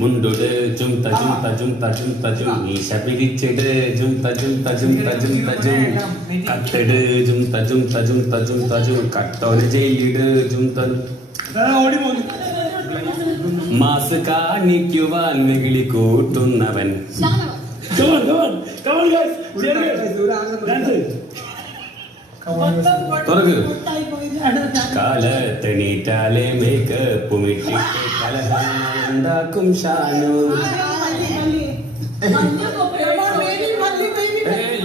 മുണ്ടൊട് ജുംത ജുംത ജുംത ജുംത ജും മീശ പിടിച്ചിട് ജുംത ജുംത ജുംത ജുംത ജും കട്ടിട് ജുംത ജുംത ജുംത ജുംത ജും കട്ടോന് ജയിലിട് ജുംത മാസ് കാണിക്കുവാൻ വെകിളി കൂട്ടുന്നവൻ തുറക്ക് കാലത്തെണീറ്റാലെ മേക്കപ്പും ഇട്ടിട്ട് കലഹണ്ടാക്കും ഷാനു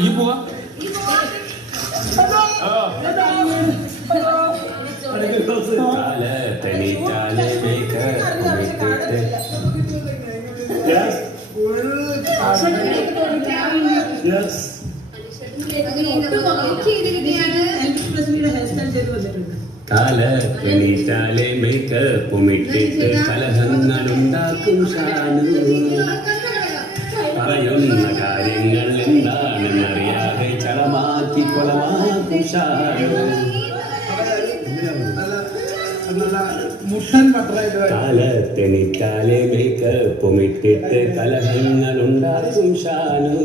ഈ പോവാ കാലത്തെണീറ്റാലെ മേക്കപ്പും ഇട്ടിട്ട് കാലത്തെണീറ്റാലെ മേക്കപ്പും ഇട്ടിട്ട് കലഹങ്ങളുണ്ടാക്കും ഷാനു പറയുന്ന കാര്യങ്ങൾ എന്താണെന്നറിയാതെ ചളമാക്കി കൊളമാക്കും ഷാനു കാലത്തെണീറ്റാലെ മേക്കപ്പും ഇട്ടിട്ട് കലഹങ്ങളുണ്ടാക്കും ഷാനു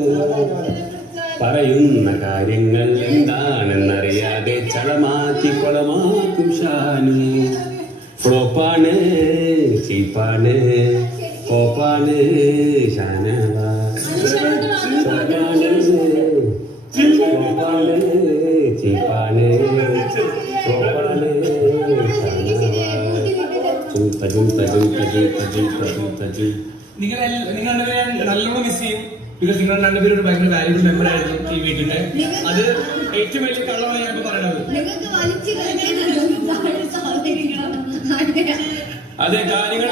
പറയുന്ന കാര്യങ്ങൾ എന്താണെന്നറിയാതെ ചളമാക്കി കൊളമാക്കും ഷാനു ഫ്ലോപ്പാണ് ചീപ്പാണ് കോപ്പാണ് ഷാനവാ ഫ്ലോപ്പാണ് ചീപ്പാണ് കോപ്പാണ് നിങ്ങൾ നല്ലോണം മിസ് ചെയ്യും. ബിക്കോസ് നിങ്ങൾ രണ്ടുപേരും ഒരു ഭയങ്കര വാല്യൂബിൾ മെമ്പർ ആയിരുന്നു ഈ വീട്ടിന്റെ. അത് ഏറ്റവും വലിയ കള്ളമാണ് ഞാൻ പറയണത്. അതെ, കാര്യങ്ങൾ